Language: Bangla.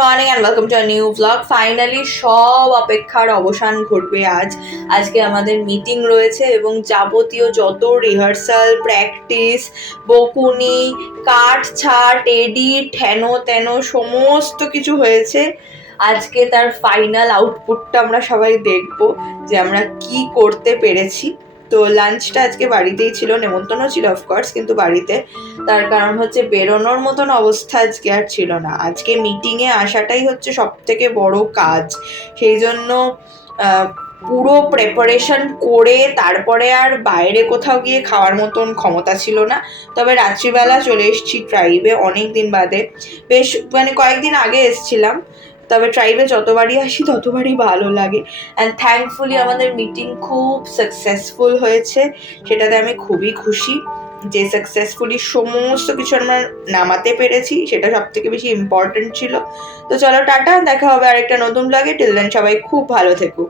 Morning and welcome to a new blog. Finally সব অপেক্ষার অবসান ঘটবে আজকে আমাদের মিটিং রয়েছে এবং যাবতীয় যত রিহার্সাল, প্র্যাকটিস, বকুনি, কাট ছাট, এডিট, হেন তেন সমস্ত কিছু হয়েছে। আজকে তার ফাইনাল আউটপুটটা আমরা সবাই দেখবো যে আমরা কি করতে পেরেছি। তো লাঞ্চটা আজকে বাড়িতেই ছিল, নেমন্তন্ন ছিল অফকোর্স, কিন্তু বাড়িতে। তার কারণ হচ্ছে বেরোনোর মতন অবস্থা আজকে আর ছিল না। আজকে মিটিংয়ে আসাটাই হচ্ছে সব থেকে বড় কাজ। সেই জন্য পুরো প্রেপারেশন করে তারপরে আর বাইরে কোথাও গিয়ে খাওয়ার মতন ক্ষমতা ছিল না। তবে রাত্রিবেলা চলে এসেছি ট্রাইবে অনেক দিন বাদে, বেশ কয়েকদিন আগে এসছিলাম। তবে ট্রাইবে যতবারই আসি ততবারই ভালো লাগে। অ্যান্ড থ্যাঙ্কফুলি আমাদের মিটিং খুব সাকসেসফুল হয়েছে, সেটাতে আমি খুবই খুশি যে সাকসেসফুলি সমস্ত কিছু আমরা নামাতে পেরেছি, সেটা সব থেকে বেশি ইম্পর্টেন্ট ছিল। তো চলো টাটা, দেখা হবে আরেকটা নতুন ব্লগে। টিল দেন সবাই খুব ভালো থেকো।